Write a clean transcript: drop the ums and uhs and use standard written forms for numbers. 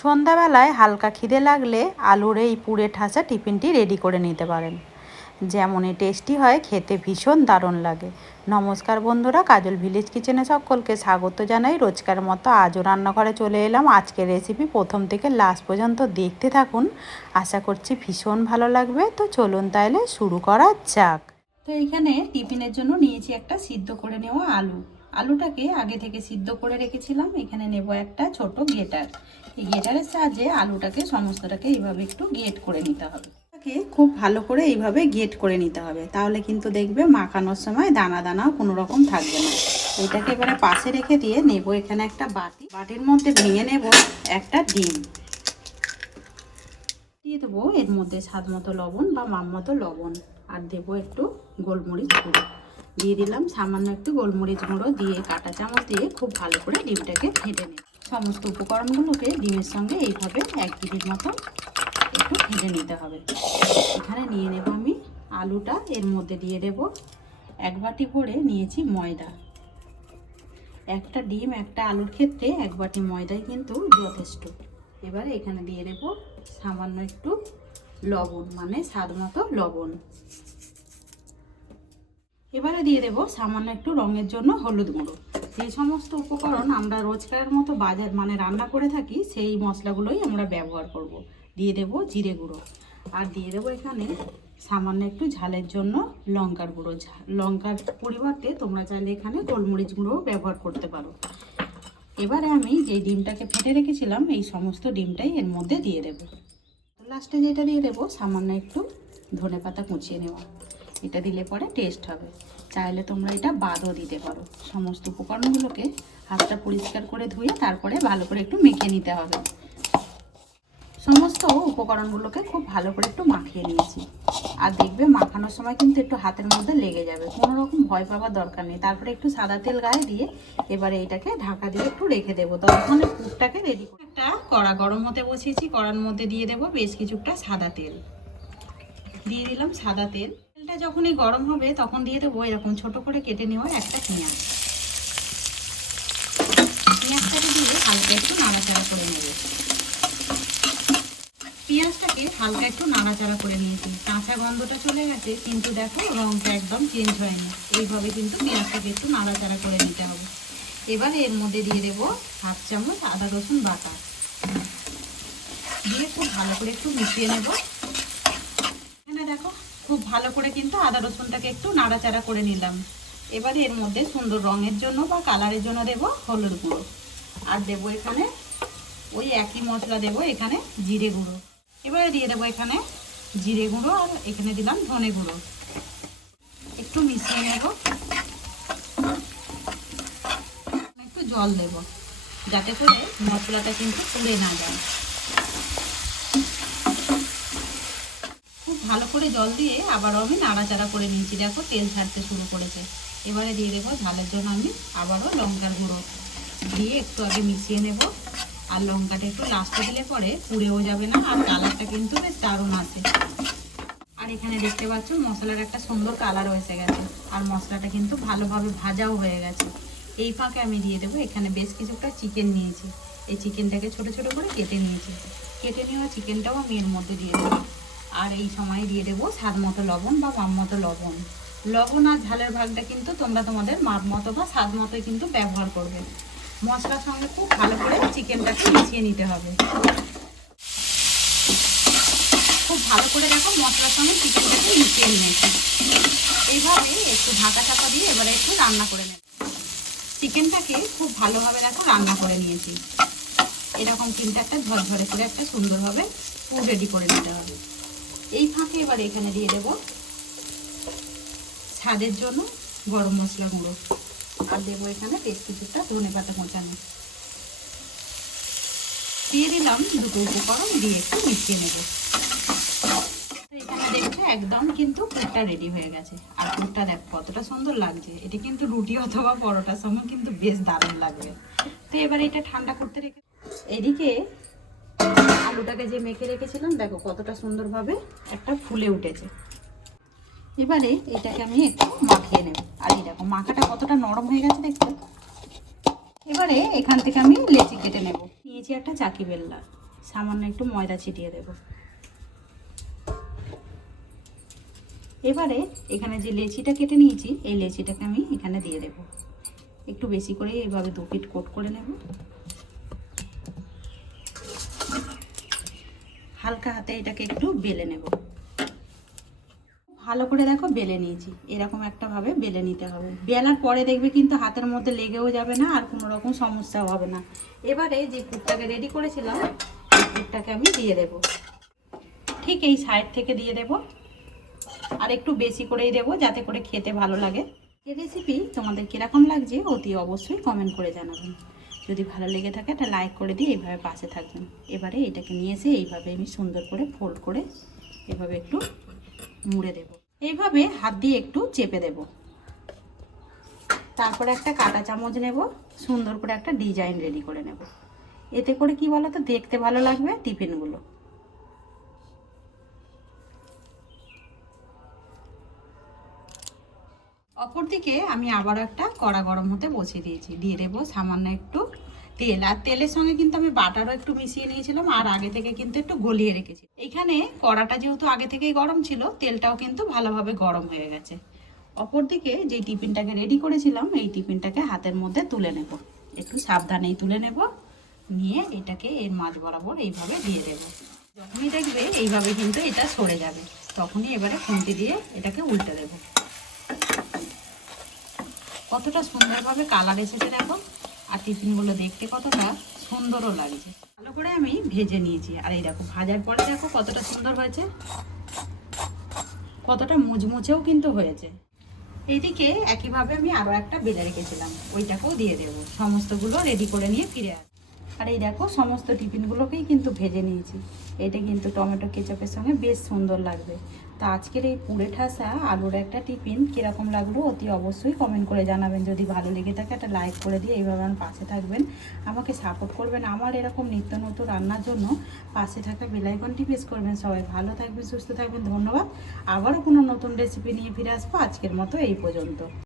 সন্ধ্যাবেলায় হালকা খিদে লাগলে আলুর এই পুড়ে ঠাসা টিফিনটি রেডি করে নিতে পারেন। যেমনই টেস্টি হয়, খেতে ভীষণ দারুণ লাগে। নমস্কার বন্ধুরা, কাজল ভিলেজ কিচেনে সকলকে স্বাগত জানাই। রোজকার মতো আজও রান্নাঘরে চলে এলাম। আজকের রেসিপি প্রথম থেকে লাস্ট পর্যন্ত দেখতে থাকুন, আশা করছি ভীষণ ভালো লাগবে। তো চলুন তাহলে শুরু করা যাক। তো এইখানে টিফিনের জন্য নিয়েছি একটা সিদ্ধ করে নেওয়া আলুটাকে আগে থেকে সিদ্ধ করে রেখেছিলাম। এখানে নেব একটা ছোট গ্রেটার। এই গ্রেটারের সাহায্যে আলুটাকে সমস্তটাকে এইভাবে একটু গ্রেট করে নিতে হবে। খুব ভালো করে এইভাবে গ্রেট করে নিতে হবে, তাহলে কিন্তু দেখবে মাখানোর সময় দানা দানাও কোনো রকম থাকবে না। এটাকে এবারে পাশে রেখে দিয়ে নেব এখানে একটা বাটির মধ্যে ভেঙে নেব একটা ডিম। দিয়ে দেবো এর মধ্যে স্বাদ মতো লবণ বা মাপ মতো লবণ, আর দেবো একটু গোলমরিচ গুঁড়ো। দিয়ে দিলাম সামান্য একটু গোলমরিচ গুঁড়ো, দিয়ে কাঁটা চামচ দিয়ে খুব ভালো করে ডিমটাকে ফেটে নেব। সমস্ত উপকরণগুলোকে ডিমের সঙ্গে এইভাবে 1 মিনিট মতো একটু ভেজে নিতে হবে। এখানে নিয়ে নেব আমি আলুটা, এর মধ্যে দিয়ে দেব 1 বাটি ভরে নিয়েছি ময়দা। একটা ডিম একটা আলুর ক্ষেত্রে 1 বাটি ময়দাই কিন্তু যথেষ্ট। এবারে এখানে দিয়ে দেব সামান্য একটু লবণ, মানে স্বাদ মতো লবণ। এবারে দিয়ে দেব সামান্য একটু রঙের জন্য হলুদ গুঁড়ো। যে সমস্ত উপকরণ আমরা রোজকার মতো বাজার মানে রান্না করে থাকি, সেই মশলাগুলোই আমরা ব্যবহার করব। দিয়ে দেব জিরে গুঁড়ো, আর দিয়ে দেবো এখানে সামান্য একটু ঝালের জন্য লঙ্কার গুঁড়ো। লঙ্কার পরিবর্তে তোমরা চাইলে এখানে গোলমরিচ গুঁড়ো ব্যবহার করতে পারো। এবারে আমি যে ডিমটাকে ফেটে রেখেছিলাম, এই সমস্ত ডিমটাই এর মধ্যে দিয়ে দেব। লাস্টে যেটা দিয়ে দেবো সামান্য একটু ধনেপাতা কুচিয়ে নেওয়া। এটা দিলে পরে টেস্ট হবে। চাইলে তোমরা এটা বাদও দিতে পারো। সমস্ত উপকরণগুলোকে হাতটা পরিষ্কার করে ধুয়ে তারপরে ভালো করে একটু মেখে নিতে হবে। সমস্ত উপকরণগুলোকে খুব ভালো করে একটু মাখিয়ে নিয়েছি। আর দেখবে মাখানোর সময় কিন্তু একটু হাতের মধ্যে লেগে যাবে, কোনো রকম ভয় পাওয়ার দরকার নেই। তারপরে একটু সাদা তেল গায়ে দিয়ে এবারে এটাকে ঢাকা দিয়ে একটু রেখে দেবো, ততক্ষণে পুরটাকে রেডি করে। একটা কড়া গরম হতে বসিয়েছি, কড়ার মধ্যে দিয়ে দেবো বেশ কিছুটা সাদা তেল। দিয়ে দিলাম সাদা তেল। তেলটা যখনই গরম হবে তখন দিয়ে দেবো এরকম ছোট করে কেটে নেওয়া একটা পেঁয়াজ। পেঁয়াজটাকে দিয়ে হালকা একটু নাড়াচাড়া করে নেবে। পেঁয়াজটাকে হালকা একটু নাড়াচাড়া করে নিয়েছি, কাঁচা গন্ধটা চলে গেছে, কিন্তু দেখো রঙটা একদম চেঞ্জ হয়নি। এইভাবে কিন্তু পেঁয়াজটাকে একটু নাড়াচাড়া করে নিতে হবে। এবার এর মধ্যে দিয়ে দেবো 1/2 চামচ আদা রসুন বাটা, দিয়ে খুব ভালো করে একটু মিশিয়ে নেব। এখানে দেখো খুব ভালো করে কিন্তু আদা রসুনটাকে একটু নাড়াচাড়া করে নিলাম। এবারে এর মধ্যে সুন্দর রঙের জন্য বা কালারের জন্য দেবো হলুদ গুঁড়ো, আর দেবো এখানে ওই একই মশলা দেবো এখানে জিরে গুঁড়ো। এবারে দিয়ে দেবো এখানে জিরে গুঁড়ো, আর এখানে দিলাম ধনে গুঁড়ো। একটু মিশিয়ে নেব। একটু জল দেব যাতে করে মশলাটা কিন্তু পুড়ে না যায়। খুব ভালো করে জল দিয়ে আবারও আমি নাড়াচাড়া করে নিয়েছি। দেখো তেল ছাড়তে শুরু করেছে। এবারে দিয়ে দেবো ঝালের জন্য আমি আবারও লঙ্কার গুঁড়ো দিয়ে একটু আগে মিশিয়ে নেব। আর লঙ্কাটা একটু লাস্টে দিলে পরে পুড়েও যাবে না, আর কালারটা কিন্তু বেশ দারুণ আসে। আর এখানে দেখতে পাচ্ছ মশলার একটা সুন্দর কালার এসে গেছে, আর মশলাটা কিন্তু ভালোভাবে ভাজাও হয়ে গেছে। এই ফাঁকে আমি দিয়ে দেবো এখানে বেশ কিছুটা চিকেন নিয়েছি। এই চিকেনটাকে ছোট ছোট করে কেটে নিয়েছি। কেটে নেওয়া চিকেনটাও আমি এর মধ্যে দিয়ে দেবো। আর এই সময় দিয়ে দেবো স্বাদ মতো লবণ বা মাপ মতো লবণ। লবণ আর ঝালের ভাগটা কিন্তু তোমরা তোমাদের মাপ মতো বা স্বাদ মতোই কিন্তু ব্যবহার করবে। মশলার সঙ্গে খুব ভালো করে চিকেনটাকে মিশিয়ে নিতে হবে। খুব ভালো করে দেখো মশলার সঙ্গে চিকেনটাকে মিশিয়ে নিয়েছি। এইভাবে একটু ঢাকা চাপা দিয়ে এবারে একটু রান্না করে নেব। চিকেনটাকে খুব ভালোভাবে দেখো রান্না করে নিয়েছি। এরকম কিন্তু একটা ঝরঝরে করে একটা সুন্দরভাবে পুর রেডি করে নিতে হবে। এই ফাঁকে এবারে এখানে দিয়ে দেব স্বাদের জন্য গরম মশলা গুঁড়ো, আর দেবো এখানে বেশ কিছুটা ধনেপাতা মোচানো। দিয়ে দিলাম দুটো উপকরণ, দিয়ে একটু মিশিয়ে নেব। এখানে দেখছো একদম কিন্তু পুরটা রেডি হয়ে গেছে। আর পুরটা দেখো কতটা সুন্দর লাগছে। এটি কিন্তু রুটি অথবা পরোটার সঙ্গে কিন্তু বেশ দারুণ লাগবে। তো এবারে এটা ঠান্ডা করতে রেখে এদিকে আলুটাকে যে মেখে রেখেছিলাম দেখো কতটা সুন্দরভাবে একটা ফুলে উঠেছে। এবারে এটাকে আমি একটু মাখিয়ে নেব। আর এই দেখো মাখাটা কতটা নরম হয়ে গেছে দেখছো। এবারে এখান থেকে আমি লেচি কেটে নেব। নিয়েছি একটা চাকি বেলনা, সামান্য একটু ময়দা ছিটিয়ে দেব। এবারে এখানে যে লেচিটা কেটে নিয়েছি এই লেচিটাকে আমি এখানে দিয়ে দেব। একটু বেশি করে এইভাবে 2 পিঠ কোট করে নেব। হালকা হাতে এটাকে একটু বেলে নেব। ভালো করে দেখো বেলে নিয়েছি, এরকম একটা ভাবে বেলে নিতে হবে। বেলার পরে দেখবে কিন্তু হাতের মধ্যে লেগেও যাবে না আর কোনো রকম সমস্যাও হবে না। এবারে যে পুরটাকে রেডি করেছিলাম এই পুরটাকে আমি দিয়ে দেব। ঠিক এই সাইড থেকে দিয়ে দেব, আর একটু বেশি করেই দেব যাতে করে খেতে ভালো লাগে। এই রেসিপি তোমাদের কীরকম লাগছে অতি অবশ্যই কমেন্ট করে জানাবেন। যদি ভালো লেগে থাকে একটা লাইক করে দিয়ে এইভাবে পাশে থাকবেন। এবারে এটাকে নিয়ে এসে এইভাবে আমি সুন্দর করে ফোল্ড করে এভাবে একটু মুড়ে দেব। এইভাবে হাত দিয়ে একটু চেপে দেব। তারপরে একটা কাঁটা চামচ নেব, সুন্দর করে একটা ডিজাইন রেডি করে নেব। এতে করে কি বলো তো, দেখতে ভালো লাগবে টিফিনগুলো। অপরদিকে আমি আবারও একটা কড়া গরম হতে বসিয়ে দিয়েছি। দিয়ে দেবো সামান্য একটু তেল, আর তেলের সঙ্গে কিন্তু আমি বাটারও একটু মিশিয়ে নিয়েছিলাম আর আগে থেকে কিন্তু একটু গলিয়ে রেখেছি। এইখানে কড়াটা যেহেতু আগে থেকেই গরম ছিল, তেলটাও কিন্তু ভালোভাবে গরম হয়ে গেছে। অপরদিকে যে টিফিনটাকে রেডি করেছিলাম এই টিফিনটাকে হাতের মধ্যে তুলে নেব। একটু সাবধানেই তুলে নেব, নিয়ে এটাকে এর মাঝ বরাবর এইভাবে দিয়ে দেব। যখনই দেখবে এইভাবে কিন্তু এটা সরে যাবে, তখনই এবারে খুন্তি দিয়ে এটাকে উল্টে দেব। কতটা সুন্দরভাবে কালার এসেছে দেখো, আর টিফিনগুলো দেখতে কতটা সুন্দরও লাগছে। ভালো করে আমি ভেজে নিয়েছি, আর এই দেখো ভাজার পরে দেখো কতটা সুন্দর হয়েছে, কতটা মুচমুচেও কিন্তু হয়েছে। এইদিকে একইভাবে আমি আরও একটা বেলে রেখেছিলাম, ওইটাকেও দিয়ে দেবো। সমস্তগুলো রেডি করে নিয়ে ফিরে আসবো। আর এই দেখো সমস্ত টিফিনগুলোকেই কিন্তু ভেজে নিয়েছি। এটা কিন্তু টমেটো কেচাপের সঙ্গে বেশ সুন্দর লাগবে। তো আজকের এই পুড়ে ঠাসা আলুর একটা টিফিন কীরকম লাগলো অতি অবশ্যই কমেন্ট করে জানাবেন। যদি ভালো লেগে থাকে একটা লাইক করে দিয়ে এইভাবে আমার পাশে থাকবেন, আমাকে সাপোর্ট করবেন আমার এরকম নিত্য নতুন রান্নার জন্য। পাশে থাকা বেল আইকনটি প্রেস করবেন। সবাই ভালো থাকবেন, সুস্থ থাকবেন, ধন্যবাদ। আবারও কোনো নতুন রেসিপি নিয়ে ফিরে আসবো। আজকের মতো এই পর্যন্ত।